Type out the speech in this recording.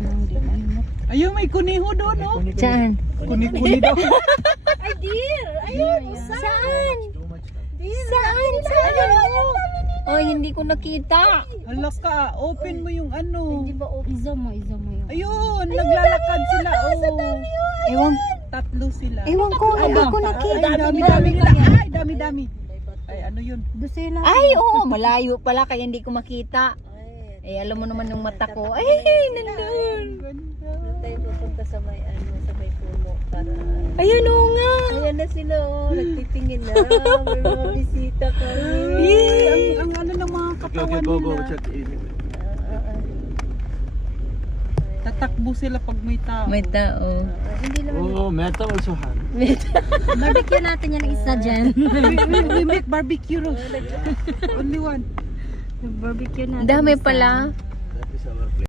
hindi mainit. Ayun, may kuniho doon, no? Saan? Kuni-kuni daw. Ay, dear! Ayun, Saan? dear! Saan? Oh, hindi ko nakita. Hala ka, open mo yung ano. Di ba, izo mo yun. Ayun, naglalakad sila. Oh, Ewan, tatlo sila. ewan ko, hindi ko Ay, nakita. dami-dami nila. Ay, dami-dami. Ay, ano yun? Dosela. Ay, oo, malayo pala kaya hindi ko makita. Eh, alam mo naman yung mata ko. Ay, nandun. Doon tayo pupunta sa may puno para... Ayan, oo nga. Ayan na sila, nagtitingin na. May mga bisita kami. Eh, ang ano ng mga katawan nila. Tatakbo sila pag may tao. May tao. Hindi naman. Oh, metal also had. Barbecue natin yan isa dyan. We make barbecue. Only one. Barbecue natin. Dami isa. pala. That is our place.